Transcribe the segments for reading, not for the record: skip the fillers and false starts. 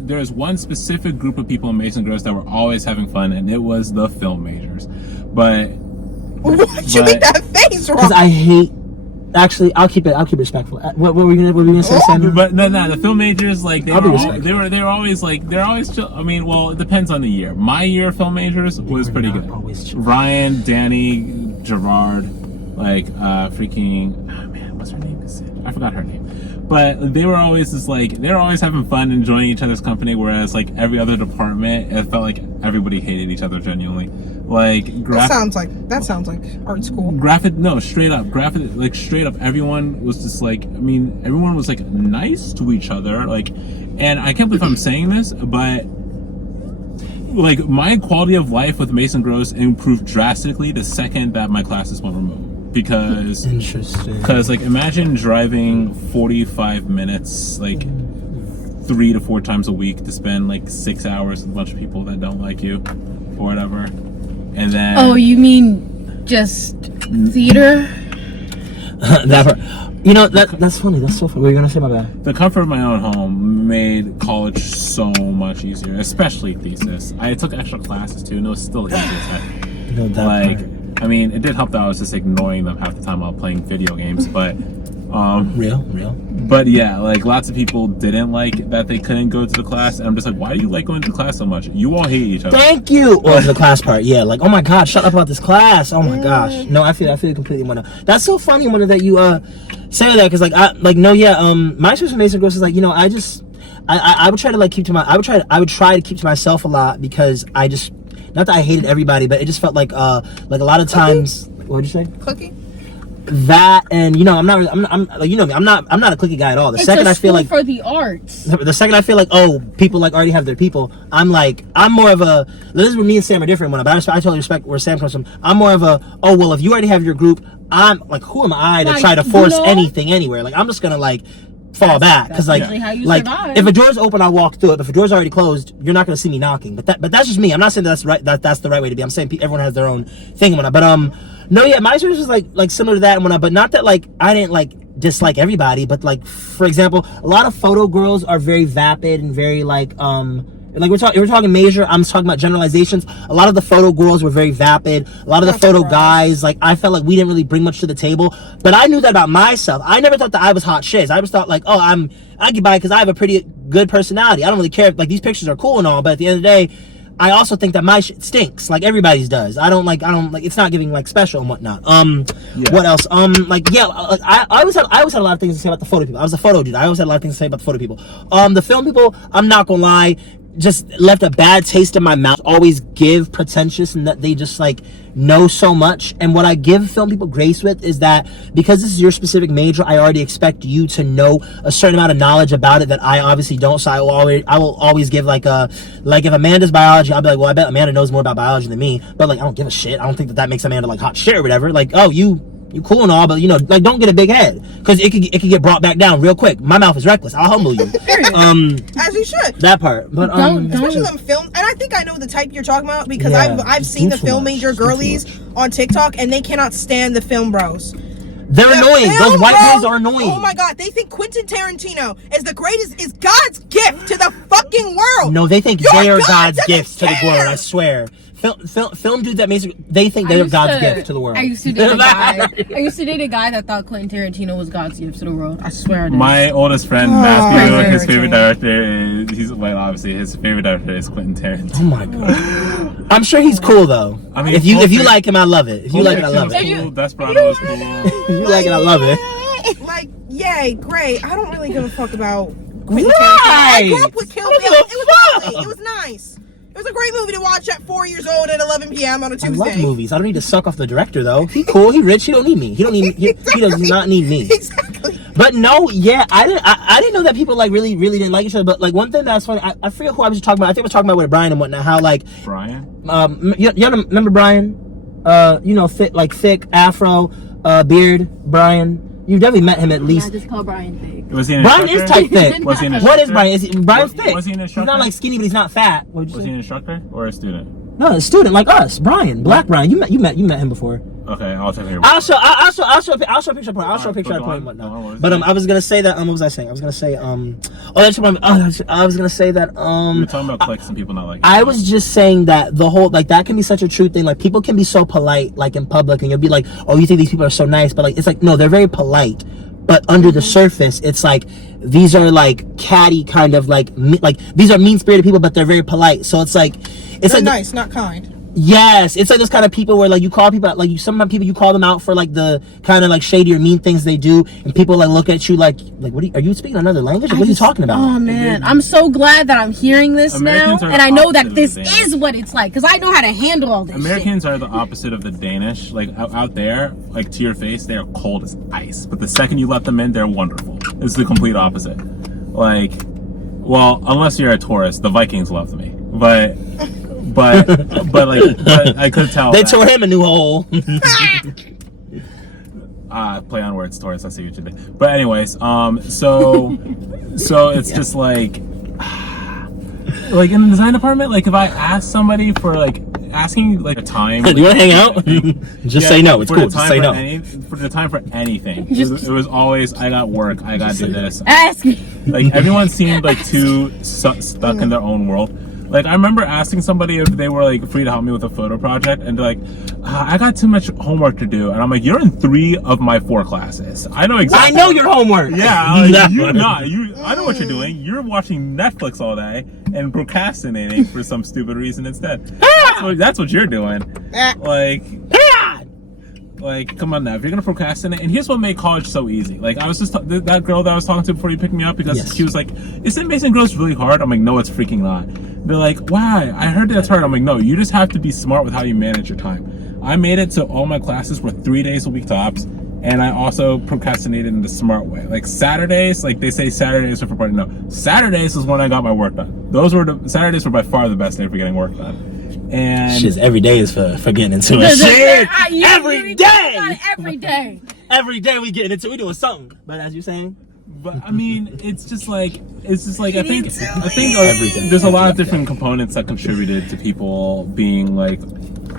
There was one specific group of people in Mason Gross that were always having fun, and it was the film majors. But what you make that face wrong? Because I hate. Actually, I'll keep it respectful. What were we gonna say, Sam? But no, the film majors, like they were always like they're always chill. I mean, well, it depends on the year. My year of film majors was pretty good. Ryan, Danny, Gerard, like freaking oh man, what's her name? I forgot her name. But they were always just like they're always having fun, enjoying each other's company. Whereas like every other department, it felt like everybody hated each other genuinely. Like that sounds like art school. Straight up, everyone was just like, I mean, everyone was like nice to each other. Like, and I can't believe I'm saying this, but like my quality of life with Mason Gross improved drastically the second that my classes went remote. Because like imagine driving 45 minutes like 3 to 4 times a week to spend like 6 hours with a bunch of people that don't like you or whatever. And then oh, you mean just theater? That part. You know, that's funny. That's so funny. What were you gonna say about that? The comfort of my own home made college so much easier, especially thesis. I took extra classes too, and it was still easier. Like, I mean, it did help that I was just ignoring them half the time while playing video games, but real. But yeah, like lots of people didn't like that they couldn't go to the class, and I'm just like, why do you like going to class so much? You all hate each other. Thank you. Well, the class part, yeah. Like, oh my god, shut up about this class. Oh my gosh. No, I feel completely one. That's so funny, one that you say that because my experience with Mason Gross is like, you know, I would try to like keep to my I would try to keep to myself a lot because I just not that I hated everybody, but it just felt like a lot of times. What would you say? Cookie. That and you know I'm not you know me I'm not a cliquey guy at all. The second I feel like for the arts. The second I feel like people like already have their people, I'm more of a this is where me and Sam are different one, but I totally respect where Sam comes from. I'm more of a well if you already have your group, I'm like who am I to try to force anything anywhere? Like I'm just gonna like fall back because like if a door's open I'll walk through it, but if a door's already closed you're not gonna see me knocking. But that's just me. I'm not saying that's right. That's the right way to be. I'm saying everyone has their own thing and whatnot. But no, yeah, my experience was like similar to that and whatnot, but not that like I didn't like dislike everybody, but like for example, a lot of photo girls are very vapid and very like we're talking major, I'm talking about generalizations. A lot of the photo girls were very vapid. A lot of the photo guys, like I felt like we didn't really bring much to the table. But I knew that about myself. I never thought that I was hot shit. I just thought like, I get by because I have a pretty good personality. I don't really care if like these pictures are cool and all, but at the end of the day, I also think that my shit stinks, like everybody's does. I don't like it's not giving like special and whatnot. What else? I always had a lot of things to say about the photo people. I was a photo dude. I always had a lot of things to say about the photo people. The film people, I'm not gonna lie, just left a bad taste in my mouth. Always give pretentious and that they just like know so much. And what I give film people grace with is that because this is your specific major, I already expect you to know a certain amount of knowledge about it that I obviously don't. So I will always give like if Amanda's biology, I'll be like, well, I bet Amanda knows more about biology than me. But like I don't give a shit. I don't think that makes Amanda like hot shit or whatever. Like, oh, you cool and all, but you know, like don't get a big head because it could get brought back down real quick. My mouth is reckless. I'll humble you. As you should. That part, but especially them film. And I think I know the type you're talking about because I've seen the film major girlies on TikTok, and they cannot stand the film bros. They're annoying. Those white boys are annoying. Oh my god, they think Quentin Tarantino is God's gift to the fucking world. No, they think they are God's gifts to the world. I swear. Film dudes that they think they're God's gift to the world. I used to date a guy that thought Quentin Tarantino was God's gift to the world. I swear I did. My oldest friend Matthew, his favorite director obviously his favorite director is Quentin Tarantino. Oh my god. I'm sure he's cool though. I mean, if you like him, I love it. If you like it, I love it. Cool. Desperado was cool. If you like it, I love it. Like, yay, great. I don't really give a fuck about Quentin Tarantino. I grew up with Kill Bill. It was nice. It was a great movie to watch at 4 years old at 11 p.m. on a Tuesday. I love movies. I don't need to suck off the director though. He cool. He rich. He don't need me. He does not need me. Exactly. But no, yeah, I didn't know that people like really didn't like each other. But like one thing that's funny, I forget who I was talking about. I think I was talking about with Brian and whatnot. How like Brian. You remember Brian? Thick afro, beard. Brian. You definitely met him at least. I just call Brian thick. Brian is type thick. Was he an What is Brian? Brian's thick. Was he an instructor? He's not like skinny, but he's not fat. Was he an instructor or a student? No, a student like us. Brian, Black Brian. You met him before. Okay, I'll take your. I'll show a picture point. I'll show a picture at a point. No. But I was gonna say that. What was I saying? I was gonna say I was gonna say that. We were talking about clicks and people not liking. I was just saying that the whole like that can be such a true thing. Like people can be so polite like in public, and you'll be like, oh, you think these people are so nice, but like it's like no, they're very polite. But under the surface, it's like these are like catty kind of like these are mean spirited people, but they're very polite. So it's like they're like nice, not kind. Yes, it's like those kind of people where like you call people like some people you call them out for like the kind of like shady or mean things they do, and people like look at you like what are you speaking another language? What are you talking about? Oh man, I'm so glad that I'm hearing this Americans now, and I know that this is what it's like because I know how to handle all this. Americans shit. are the opposite of the Danish. Like out there, like to your face, they are cold as ice. But the second you let them in, they're wonderful. It's the complete opposite. Like, well, unless you're a tourist, the Vikings loved me, but I could tell they tore him a new hole. Play on words, tourist. I see what you did. But anyways, so it's just like in the design department, like if I ask somebody for like asking like a time, do you want to hang out? Just say no. It's cool. Just say no. For the time for anything, it was always I got work. I got to do this. Ask me. Like everyone seemed like too stuck in their own world. Like I remember asking somebody if they were like free to help me with a photo project, and they're like, "I got too much homework to do," and I'm like, "You're in 3 of my 4 classes. I know exactly. I know your homework. Yeah, like, you're not. I know what you're doing. You're watching Netflix all day and procrastinating for some stupid reason instead. That's what you're doing. Like, come on now. If you're gonna procrastinate, and here's what made college so easy. Like, I was just that girl that I was talking to before you picked me up because she was like, "Isn't Mason Gross really hard?" I'm like, "No, it's freaking not." They're like, "Why? I heard that's hard." I'm like, "No, you just have to be smart with how you manage your time." I made it so all my classes were 3 days a week tops, and I also procrastinated in the smart way. Like Saturdays, like they say Saturdays are for party. No, Saturdays is when I got my work done. Saturdays were by far the best day for getting work done. And shit, every day is for getting into it. Shit, every day. Every day we getting into, we doing something. But as you're saying, but I mean, it's just like I think there's a lot of different components that contributed to people being like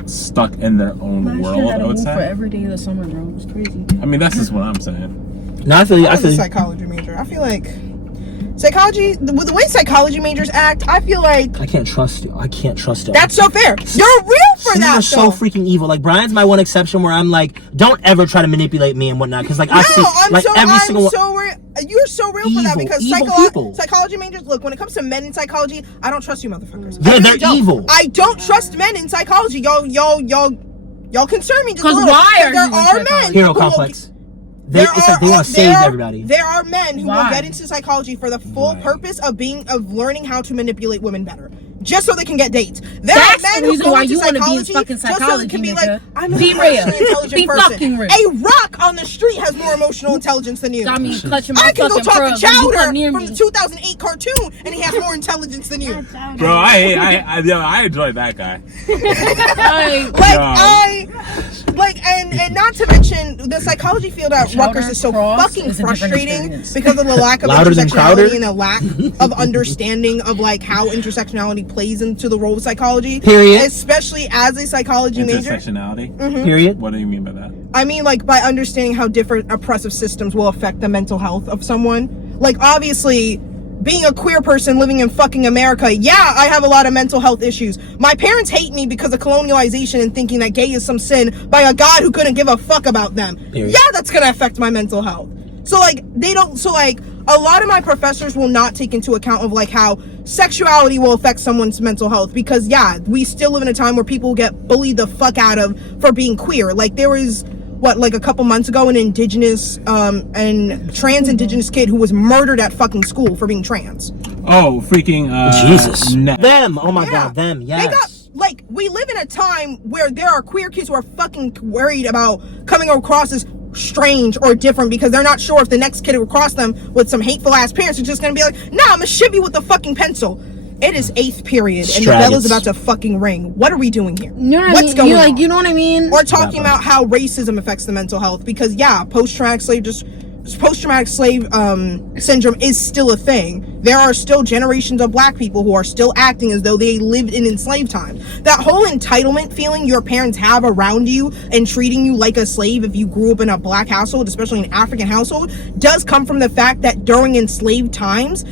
stuck in their own world. I would say for every day of the summer, bro. It's crazy. I mean, that's just what I'm saying. No, I feel you. I was a psychology major. I feel like psychology, the way psychology majors act, I feel like I can't trust you. That's so fair. You're real for that. You're so freaking evil. Like Brian's my one exception where I'm like, don't ever try to manipulate me and whatnot. Because like I see, like every single one. You're so real for that because psychology majors. Look, when it comes to men in psychology, I don't trust you, motherfuckers. Yeah, they're evil. I don't trust men in psychology. Y'all concern me just a little. Because why are there are men hero complex? They want to save everybody. There are men who will get into psychology for the full purpose of learning how to manipulate women better, just so they can get dates. That's the reason why you want to be in fucking psychology, can be nigga. like, I'm an emotionally intelligent person. Fucking real. A rock on the street has more emotional intelligence than you. Got me clutching my I can go fucking talk to Chowder from the 2008 cartoon, and he has more intelligence than you. Bro, I enjoyed that guy. And not to mention the psychology field at Rutgers is so fucking frustrating because of the lack of intersectionality and the lack of understanding of like how intersectionality plays into the role of psychology. Period. Especially as a psychology major. Intersectionality? Mm-hmm. Period. What do you mean by that? I mean, like, by understanding how different oppressive systems will affect the mental health of someone. Like, obviously, being a queer person living in fucking America, yeah, I have a lot of mental health issues. My parents hate me because of colonialization and thinking that gay is some sin by a god who couldn't give a fuck about them. Period. Yeah, that's gonna affect my mental health. So, like, a lot of my professors will not take into account of, like, how sexuality will affect someone's mental health. Because, yeah, we still live in a time where people get bullied the fuck out of for being queer. Like, there was a couple months ago, an indigenous and trans indigenous kid who was murdered at fucking school for being trans. Oh, freaking Jesus. Them. Oh my God, them. Yes. We live in a time where there are queer kids who are fucking worried about coming across as strange or different because they're not sure if the next kid who cross them with some hateful ass parents is just gonna be like, nah, I'm gonna ship you with a fucking pencil. It is 8th period and the bell is about to fucking ring. What are we doing here? You know What's going on? You know what I mean? Or talking about how racism affects the mental health because, yeah, post-traumatic slave post-traumatic slave syndrome is still a thing. There are still generations of black people who are still acting as though they lived in enslaved times. That whole entitlement feeling your parents have around you and treating you like a slave if you grew up in a black household, especially an African household, does come from the fact that during enslaved times,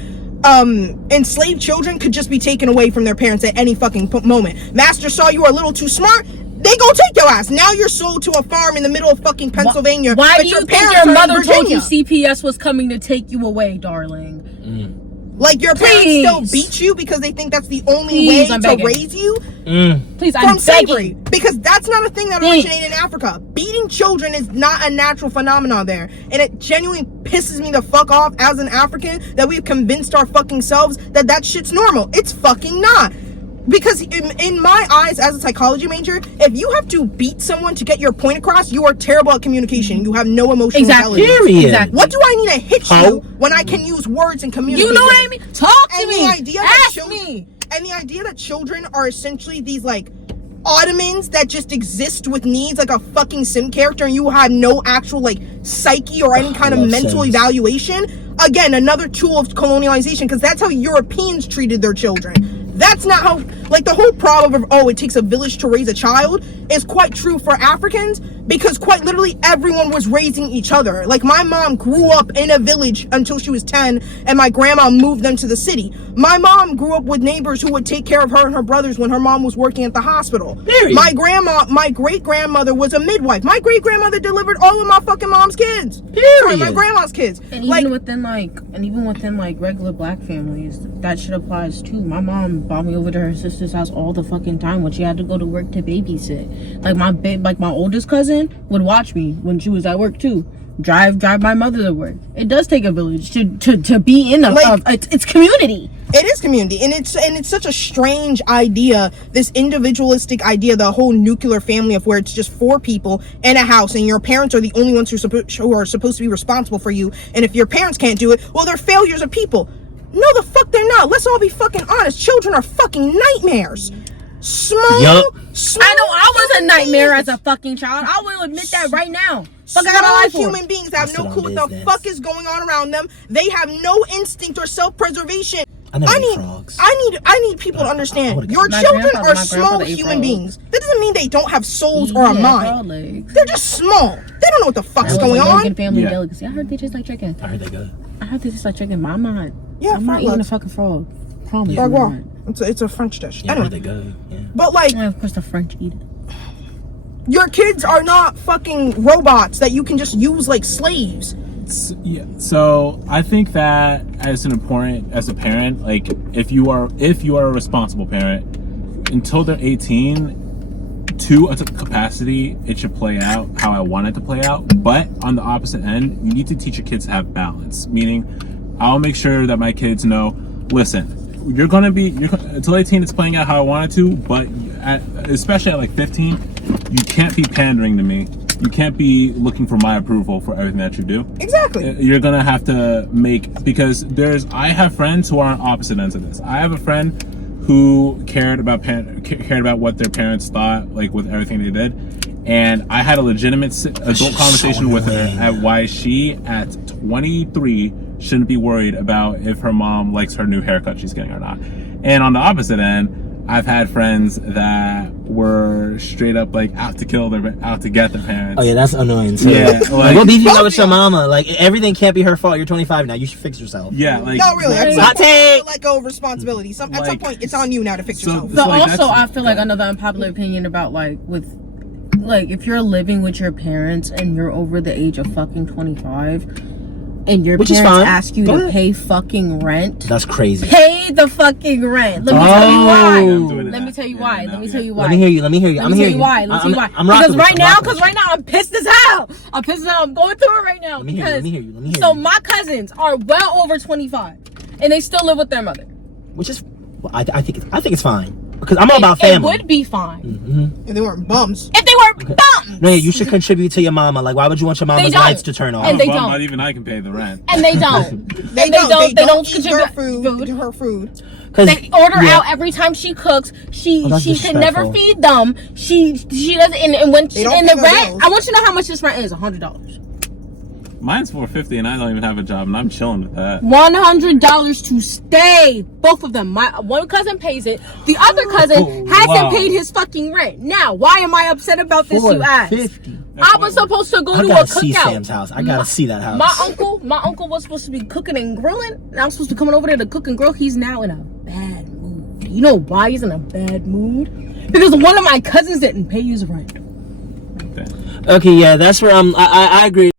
enslaved children could just be taken away from their parents at any fucking moment. Master saw you were a little too smart, they go take your ass. Now you're sold to a farm in the middle of fucking Pennsylvania. Why do you think your mother told you Virginia. CPS was coming to take you away, darling? Like your parents still beat you because they think that's the only way to raise you? Please, from slavery. Because that's not a thing that originated in Africa. Beating children is not a natural phenomenon there. And it genuinely pisses me the fuck off as an African that we've convinced our fucking selves that that shit's normal. It's fucking not. Because in my eyes, as a psychology major, if you have to beat someone to get your point across, you are terrible at communication. You have no emotional intelligence. Exactly. What do I need to hit you when I can use words and communicate? You know what I mean? Talk to me. Ask me. And the idea that children are essentially these like ottomans that just exist with needs, like a fucking sim character, and you have no actual like psyche or any kind of mental evaluation. Again, another tool of colonialization, because that's how Europeans treated their children. That's not how, like, the whole problem of, oh, it takes a village to raise a child is quite true for Africans, because quite literally everyone was raising each other. Like, my mom grew up in a village until she was 10, and my grandma moved them to the city. My mom grew up with neighbors who would take care of her and her brothers when her mom was working at the hospital. Period. My great-grandmother was a midwife. My great-grandmother delivered all of my fucking mom's kids. Period. Sorry, my grandma's kids. And even within regular black families, that shit applies too. My mom brought me over to her sister's house all the fucking time when she had to go to work to babysit. Like my oldest cousin would watch me when she was at work too. Drive my mother to work. It does take a village to be in it's community. It is community, and it's such a strange idea, this individualistic idea, the whole nuclear family of where it's just 4 people in a house, and your parents are the only ones who are supposed to be responsible for you, and if your parents can't do it, well, they're failures of people. No, the fuck they're not. Let's all be fucking honest. Children are fucking nightmares. Small. I know I was a nightmare as a fucking child. I will admit that right now. Small human beings have no clue what the fuck is going on around them. They have no instinct or self-preservation. I need people to understand. Your children are small human beings. That doesn't mean they don't have souls or a mind. They're just small. They don't know what the fuck's going on. Family delicacy. I heard they taste like chicken. I heard they good. I heard they taste like chicken, but I'm not. Yeah, I'm not eating a fucking frog. Promise. Frog. It's a French dish. Yeah, I anyway. heard they good. Yeah. But like, of course, the French eat it. Your kids are not fucking robots that you can just use like slaves. So I think that as a parent, like if you are a responsible parent, until they're 18, to a capacity, it should play out how I want it to play out. But on the opposite end, you need to teach your kids to have balance. Meaning, I'll make sure that my kids know, listen, you're until 18, it's playing out how I want it to. But especially at like 15, you can't be pandering to me. You can't be looking for my approval for everything that you do. Exactly. You're gonna have to because I have friends who are on opposite ends of this. I have a friend who cared about what their parents thought, like with everything they did, and I had a legitimate adult conversation with her at why she at 23 shouldn't be worried about if her mom likes her new haircut she's getting or not. And on the opposite end, I've had friends that were straight up like out to get their parents. Oh yeah, that's annoying too. Yeah, like what beef you got with your mama? Like everything can't be her fault. You're 25 now. You should fix yourself. Yeah, like no, really. Hot take. Let go of responsibility. At some point, it's on you now to fix yourself. But also, I feel like another unpopular opinion about if you're living with your parents and you're over the age of fucking 25. And your parents ask you to pay fucking rent. That's crazy. Pay the fucking rent. Let me tell you why. Let me tell you why. Let me tell you why. Let me hear you. Let me hear you. Let me tell you why. Because right now I'm pissed as hell. I'm going through it right now. Let me hear you. So my cousins are well over 25, and they still live with their mother. Which is, I think it's fine. Because I'm all about family. It would be fine. Mm-hmm. If they weren't bums. If they were bums. No, you should contribute to your mama. Like, why would you want your mama's lights to turn off? And they don't. Not even I can pay the rent. And they don't. They don't contribute her food. They order out every time she cooks. She can never feed them. She doesn't. And when in the rent, I want you to know how much this rent is. $100. Mine's $450 and I don't even have a job and I'm chilling with that. $100 to stay. Both of them. My one cousin pays it. The other cousin hasn't paid his fucking rent. Now, why am I upset about this, you ask? I was supposed to go to a I gotta see cookout. Sam's house. I gotta see that house. My uncle was supposed to be cooking and grilling, and I'm supposed to be coming over there to cook and grill. He's now in a bad mood. You know why he's in a bad mood? Because one of my cousins didn't pay his rent. Okay, yeah, that's where I agree.